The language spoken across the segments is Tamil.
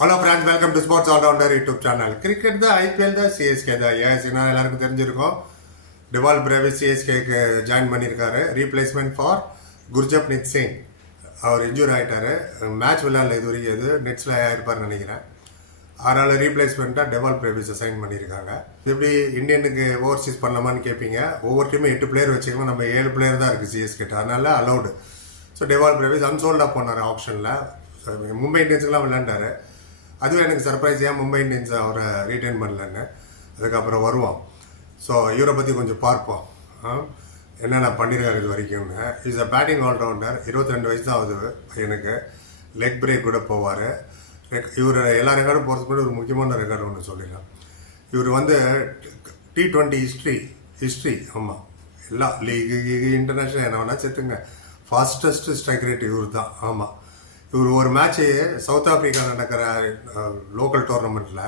Hello friends, welcome to sports allrounder YouTube channel. Cricket தான், ஐபிஎல் தான், சிஎஸ்கே தான். ஏன்னா எல்லாருக்கும் தெரிஞ்சிருக்கும். டிவால் பிரேவிஸ் சிஎஸ்கேக்கு ஜாயின் பண்ணியிருக்காரு. Replacement for Gurjapneet Singh. அவர் இன்ஜூர் ஆகிட்டாரு. மேட்ச் விளையாடல இது வரைக்கும். இது நெட்ஸில் ஆயிருப்பார்னு நினைக்கிறேன். அதனால் ரீப்ளேஸ்மெண்ட்டாக டெவால் பிரேவிஸை சைன் பண்ணியிருக்காங்க. எப்படி இந்தியனுக்கு ஓவர்சீஸ் பண்ணலாமான்னு கேட்பீங்க. ஒவ்வொரு டீமும் 8 பிளேயர் வச்சுக்கலாம். நம்ம 7 பிளேயர் தான் இருக்குது சிஎஸ்கே. அதனால அலௌடு. ஸோ டெவால் பிரேவிஸ் அன்சோல்டாக போனார் ஆப்ஷனில். மும்பை இந்தியன்ஸுக்கெலாம் விளையாண்டாரு. அதுவும் எனக்கு சர்ப்ரைஸ், ஏன் மும்பை இந்தியன்ஸ் அவரை ரீட்டைன் பண்ணலன்னு. அதுக்கப்புறம் வருவோம். ஸோ இவரை பற்றி கொஞ்சம் பார்ப்போம், என்னென்ன பண்ணியிருக்காரு இது வரைக்கும்னு. Is a batting allrounder. 22 வயசு தான் ஆகுது பையனுக்கு. லெக் பிரேக் கூட போவார். இவர் எல்லா ரெக்கார்டும் போகிறதுக்கு முன்னாடி ஒரு முக்கியமான ரெக்கார்டு ஒன்று சொல்லிடலாம். இவர் வந்து T20 ஹிஸ்ட்ரி ஆமாம், எல்லா லீகு இன்டர்நேஷ்னல் என்ன வேணால் சேர்த்துங்க, ஃபாஸ்டஸ்ட் ஸ்ட்ரைக் ரேட் இவர் தான். ஆமாம், இவர் ஒரு மேட்ச்சு சவுத் ஆஃப்ரிக்கா நடக்கிற லோக்கல் டோர்னமெண்ட்டில்,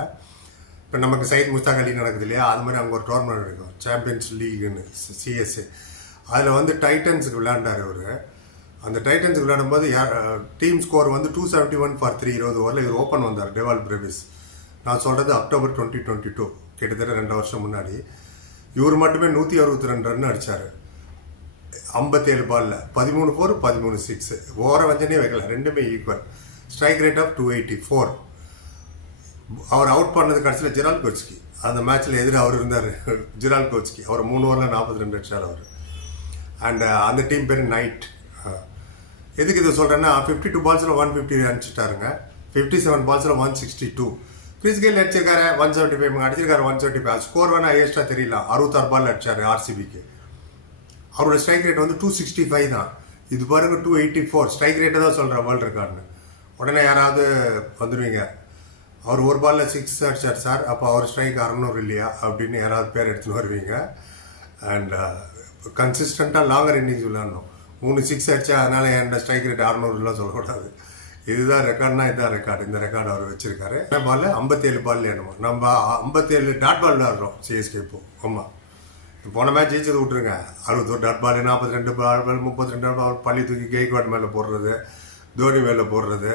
இப்போ நமக்கு சைட் முஸ்தாக் அலி நடக்குது இல்லையா, அது மாதிரி அங்கே ஒரு டோர்னமெண்ட் நடக்கும், சாம்பியன்ஸ் லீக்னு, சிஎஸ்ஏ. அதில் வந்து டைட்டன்ஸுக்கு விளையாண்டார் இவர். அந்த டைட்டன்ஸுக்கு விளையாடும்போது டீம் ஸ்கோர் வந்து 271 ஃபார் 3. 20 ஓவரில் இவர் ஓப்பன் வந்தார், டெவால் பிரேவிஸ். நான் சொல்கிறது அக்டோபர் 2022, கிட்டத்தட்ட 2 வருஷம் முன்னாடி. இவர் மட்டுமே 162 ரன் அடித்தார். 57 பாலில் 13 4 13 6. ஓவர வஞ்சனே வைக்கல, ரெண்டுமே ஈக்குவல். Strike rate of 284. அவர் அவுட் பண்ணது கடைசியில் ஜெரால் கோச்கி. அந்த மேட்ச்சில் எதிராக அவர் இருந்தார், ஜெரால் கோச்கி. அவர் 3 ஓவரில் 42 அடிச்சார் அவர். அண்ட் அந்த டீம் பேர் நைட். எதுக்கு இதை சொல்கிறேன்னா, 52 பால்ஸில் 150 அடிச்சுட்டாருங்க. 57 பால்ஸில் 162. கிறிஸ் கெயில் அடிச்சிருக்காரு 175, அடிச்சிருக்காரு 175. ஸ்கோர் வேணால் ஹையஸ்டாக தெரியல. 66 பால் அடிச்சார் ஆர்சிபிக்கு. அவரோட ஸ்ட்ரைக் ரேட் வந்து 265 தான். இது பாருங்க 284. ஸ்ட்ரைக் ரேட்டை தான் சொல்கிறேன் வேர்ல்டு ரெக்கார்டுன்னு. உடனே யாராவது வந்துடுவீங்க, அவர் ஒரு பாலில் 6 அடிச்சார் சார், அப்போ அவர் ஸ்ட்ரைக் 600 இல்லையா அப்படின்னு யாராவது பேர் எடுத்துன்னு வருவீங்க. அண்ட் கன்சிஸ்டண்ட்டாக லாங்கர் இன்னிங்ஸ் விளையாடணும். 3 6 அடிச்சா அதனால என்னோட ஸ்ட்ரைக் ரேட் 600லாம் சொல்லக்கூடாது. இதுதான் ரெக்கார்ட்னா இதுதான் ரெக்கார்டு. இந்த ரெக்கார்டு அவர் வச்சிருக்காரு. பாலில் 57 பால் என்னமோ. நம்ம 57 டாட் பால் விளையாடுறோம் சிஎஸ்கே இப்போ. ஆமாம், போன மேட்ச் ஜெயிச்சது விட்ருங்க. 61 டாட் பால், 42 பால், 32 பால் பள்ளி தூக்கி கெய்க்வாட் மேலே போடுறது, தோனி மேலே போடுறது.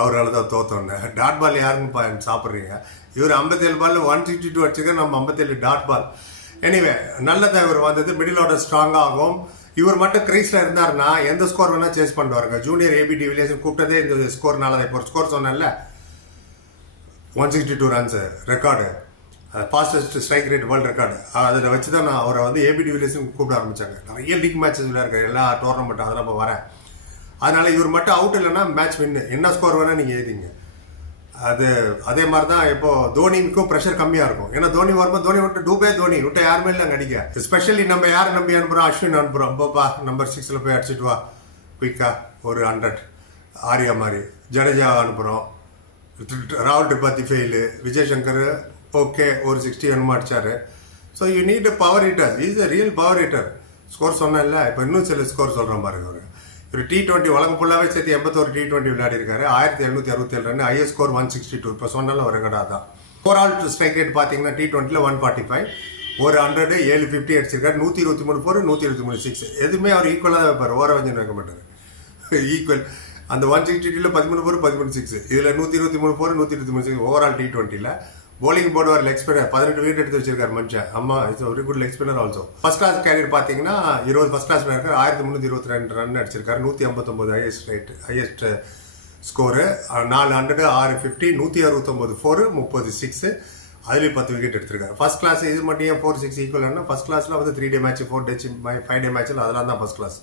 அவரால் தான் தோத்தோன்னு. டாட் பால் யாருன்னு சாப்பிட்றீங்க. இவர் 57 பாலில் 162 அடிச்சுக்க, நம்ம 57 டாட் பால். எனிவே, நல்லதாக இவர் வந்தது. மிடில் ஆர்டர் ஸ்ட்ராங்காக ஆகும். இவர் மட்டும் கிரீஸில் இருந்தாருன்னா எந்த ஸ்கோர் வேணால் சேஸ் பண்ணுவாருங்க. ஜூனியர் ஏபி டிவிலியர்ஸ் கூப்பிட்டதே இந்த ஸ்கோர்னால தான். இப்போ ஒரு ஸ்கோர் சொன்னேன்ல, 162 runs record, fastest strike rate world record. அதில் வச்சு தான் நான் அவரை வந்து ஏபி டிவிலியர்ஸ்னு கூப்பிட ஆரம்பித்தாங்க. நிறைய லீக் மேட்சஸ் விளையாடுற எல்லா டோர்னமெண்ட் அதில் இப்போ வரேன். அதனால் இவர் மட்டும் அவுட் இல்லைன்னா மேட்ச் வின்னு. என்ன ஸ்கோர் வேணால் நீங்கள் எழுதிங்க. அதே மாதிரி தான் இப்போது தோனிக்கும் ப்ரெஷர் கம்மியாக இருக்கும். ஏன்னா தோனி வரும்போது தோனி விட்டு தோனி விட்டு யாருமே இல்லை அடிக்க. எஸ்பெஷலி நம்ம யாரை நம்பி அனுப்புகிறோம், அஸ்வின் அனுப்புகிறோம். அப்போப்பா நம்பர் 6 போய் அடிச்சுட்டு வா குயிக்காக ஒரு 100. ஆரியா மாதிரி. ஜடேஜா அனுப்புகிறோம். ராகுல் திரிபாதி ஃபெயிலு. விஜய் சங்கர் ஓகே ஒரு 60 என்னமோ அடிச்சார். So you need power hitter. Is a real power hitter. Score சொன்னேன்ல, இப்போ இன்னும் சில ஸ்கோர் சொல்கிறேன் பாருங்க. அவர் ஒரு T20 உலகம் ஃபுல்லாகவே சேர்த்து 81 T20 விளையாடி இருக்காரு. 1767 ரன், ஹையஸ்ட் ஸ்கோர் 162. இப்போ சொன்னாலும் ஒரு ரெக்கார்டாக தான். ஓவரால் ஸ்ட்ரைக் ரேட் பார்த்தீங்கன்னா T20ல் 145, ஒரு 100, 750 அடிச்சிருக்காரு. 123 4, 123 6. எதுவுமே அவர் ஈக்குவலாக தான் வைப்பார். ஓவர வஞ்சன் வைக்க மாட்டார். ஈக்குவல். அந்த 162ல் 13 4 13 6. இதில் 123 4, 123 6. ஓவரால் T20ல் bowling போடுவார். லெக் ஸ்பின்னர் 18 விக்கெட் எடுத்து வச்சிருக்காரு மனுஷன். ஆமா, it's very good leg spinner also. First class career பார்த்தீங்கன்னா 20 ஃபர்ஸ்ட் கிளாஸ் இருக்காரு. 1322 ரன் அடிச்சிருக்காரு. 159 ஹையஸ்ட் ஸ்கோரு. 400, 650, 169 4, 30 6. அதுலேயும் 10 விக்கெட் எடுத்திருக்காரு. ஃபர்ஸ்ட் கிளாஸ் இது மட்டும் ஏன் 4 6 ஈக்குவல்னா, ஃபர்ஸ்ட் கிளாஸில் வந்து 3 டே மேட்ச், 4 டே 5 டே மேட்ச்சில் அதெல்லாம் தான் ஃபர்ஸ்ட் கிளாஸ்.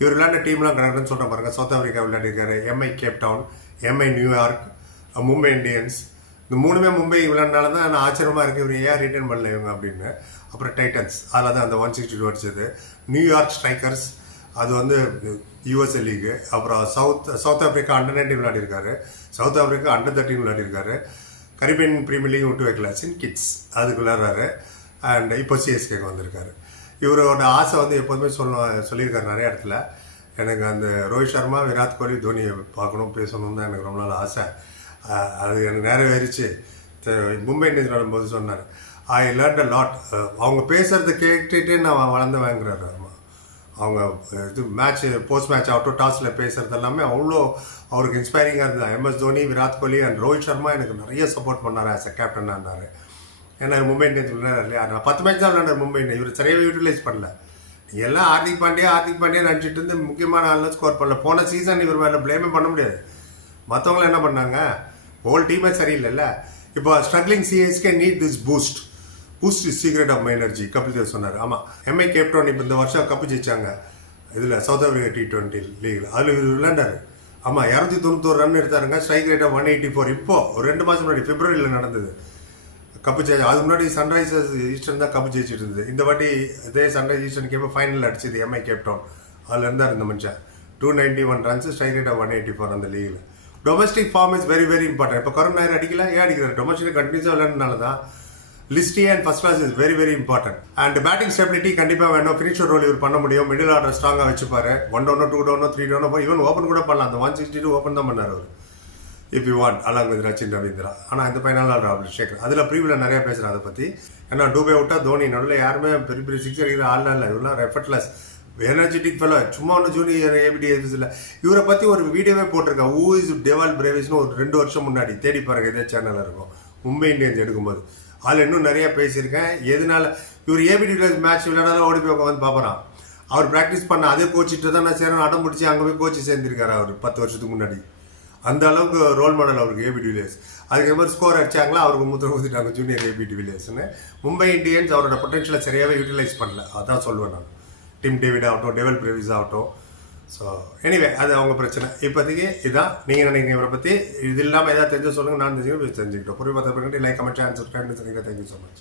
இவர் விளையாண்ட டீம்லாம் கரெக்டாக சொல்கிறேன் பாருங்க. சவுத் ஆஃப்ரிக்கா விளையாடிருக்காரு, MI Cape Town, MI New York, Mumbai Indians. இந்த 3மே மும்பை விளையாடுனால தான் நான் ஆச்சரியமாக இருக்குது, இவர் ஏன் ரிட்டர்ன் பண்ணல இவங்க அப்படின்னு. அப்புறம் டைட்டன்ஸ், அதில் தான் அந்த 162 அடிச்சது. நியூயார்க் ஸ்ட்ரைக்கர்ஸ், அது வந்து USA லீகு. அப்புறம் சவுத் ஆஃப்ரிக்கா அண்டர்-19 விளையாடிருக்காரு. சவுத் ஆஃப்ரிக்கா அண்டர்-13 விளையாடிருக்காரு. கரீபியன் பிரீமியர் லீக் விட்டு வைக்கல, சின் கிட்ஸ் அதுக்கு விளையாடுறாரு. அண்ட் இப்போ சிஎஸ்கேக்கு வந்திருக்காரு. இவரோட ஆசை வந்து எப்போதுமே சொல்லியிருக்காரு நிறைய இடத்துல. எனக்கு அந்த ரோஹித் சர்மா, விராட் கோலி, தோனியை பார்க்கணும், பேசணும் தான் எனக்கு ரொம்ப நாள் ஆசை. அது எனக்கு நிறைவேறிச்சு. மும்பை இந்தியன்ஸ் வரும்போது சொன்னார், ஐ லேர்ன்ட் அ லாட். அவங்க பேசுகிறத கேட்டுட்டு நான் வளர்ந்து வாங்குறாரு. ஆமாம், அவங்க இது மேட்ச் போஸ்ட் மேட்ச் ஆகட்டும் டாஸில் பேசுகிறது எல்லாமே அவ்வளோ அவருக்கு இன்ஸ்பைரிங்காக இருந்தது. எம்எஸ் தோனி, விராட் கோலி அண்ட் ரோஹித் சர்மா எனக்கு நிறைய சப்போர்ட் பண்ணார் ஆஸ் அ கேப்டனானார். ஏன்னா மும்பை இந்தியன்ஸ் விளையாடுறாரு இல்லையா, நான் 10 மேட்ச் தான் விளையாடுற மும்பை இந்தியன், இவர் சரியாகவே யூட்டிலைஸ் பண்ணல. நீங்கள் எல்லாம் ஹார்திக் பாண்டியா நினச்சிட்டு இருந்து முக்கியமான ஆள்லாம் ஸ்கோர் பண்ணல. போன சீசன் இவர் மேலே ப்ளேமே பண்ண முடியாது. மற்றவங்களும் என்ன பண்ணாங்க, ஹோல் டீமே சரியில்லைல்ல. இப்போ struggling CSK need this boost is secret of my energy, Kapil Dev சொன்னார். ஆமாம், எம்ஐ கேப்டன் இப்போ இந்த வருஷம் கப்பு ஜெயிச்சாங்க இதில் சவுத் ஆஃப்ரிக்கா T20 லீகில். அதில் இவர் விளையாண்டார். ஆமாம், 291 ரன் எடுத்தாருங்க. Strike rate of 184. இப்போ ஒரு 2 மாதம் முன்னாடி பிப்ரவரியில் நடந்தது கப்பு ஜெயிச்சு. அதுக்கு முன்னாடி சன்ரைசர்ஸ் ஈஸ்டர்ன் தான் கப்பு ஜெயிச்சிட்டு இருந்தது. இந்த வாட்டி இதே சன்ரைஸ் ஈஸ்டர்ன் கேப்போ ஃபைனல் அடிச்சது எம்ஐ கேப்டன். அதில் இருந்தார் இந்த மனுஷன். 291 ரன்ஸ், ஸ்ட்ரைக் ரேட் ஆஃப் 184 அந்த லீகில். Domestic form is very very important. இப்போ கருண் நாயர் அடிக்கல, ஏன் அடிக்கிறார்? டொமஸ்டிக் கண்டினியூஸாக விளையாடுனால தான். List A and first class is very very important. And batting stability கண்டிப்பாக வேணும். ஃபினிஷர் ரோல் இவர் பண்ண முடியும். மிடில் ஆர்டர் ஸ்ட்ராங்காக வச்சுப்பாரு. 1 டவுனோ 2 டவுனோ 3 டவுனோ ஈவன் ஓப்பன் கூட பண்ணலாம். அந்த 162 ஓப்பன் தான் பண்ணார் அவர், if you want, along with Rachin Ravindra. ஆனால் இந்த ஃபைனல் ஆர்டர் அபிஷேக் அதில் ப்ரீவியில் நிறைய பேசுகிறேன் அதை பற்றி. ஏன்னா டூபே விட்டா தோனி நடுவில் யாருமே பெரிய பெரிய சிக்ஸ் அடிக்கிற ஆள்லாம் இல்லை. இவரெல்லாம் எஃபர்ட்லெஸ் எனர்ஜெட்டிக் ஃபெலோ. சும்மா ஒன்று ஜூனியர் ஏபிடிஎஸ் இல்லை. இவரை பற்றி ஒரு வீடியோவே போட்டிருக்கேன். ஹூ இஸ் டெவால் பிரேவிஸ்னு ஒரு 2 வருஷம் முன்னாடி தேடி பாருங்க, இதே சேனலில் இருக்கும். மும்பை இந்தியன்ஸ் எடுக்கும்போது அதில் இன்னும் நிறைய பேசியிருக்கேன். எதனால இவர் ஏபிடிஎஸ் மேட்ச் விளையாடாதான் ஓடி போய் வந்து பார்க்குறான். அவர் ப்ராக்டிஸ் பண்ண அதே கோச்சிட்டு தான் நான் சேரணும் அடம் பிடிச்சி அங்கே போய் கோச்சு சேர்ந்திருக்காரு அவர் 10 வருஷத்துக்கு முன்னாடி. அந்த அளவுக்கு ரோல் மாடல் அவருக்கு ஏபிடிஎஸ். அதுக்கு மாதிரி ஸ்கோர் அடிச்சாங்களா, அவருக்கு முத்திர ஊற்றிட்டாங்க ஜூனியர் ஏபிடிஎஸ்ன்னு. மும்பை இந்தியன்ஸ் அவரோட பொட்டன்ஷியலை சரியாகவே யூட்டிலைஸ் பண்ணல, அதான் சொல்லுவேன் நான். டிம் டேவிட் ஆகட்டும், டெவல் பிரேவிஸ் ஆகட்டும். ஸோ எனிவே அது அவங்க பிரச்சனை. இப்போதைக்கு இதான். நீங்கள் நினைக்கிறீங்க இவரை பற்றி? இது இல்லாமல் ஏதாவது தெரிஞ்சு சொல்லுங்கள், நான் தெரிஞ்சுக்கிட்டோம். புரிய பார்த்து like, comment, share, subscribe. Thank you so much.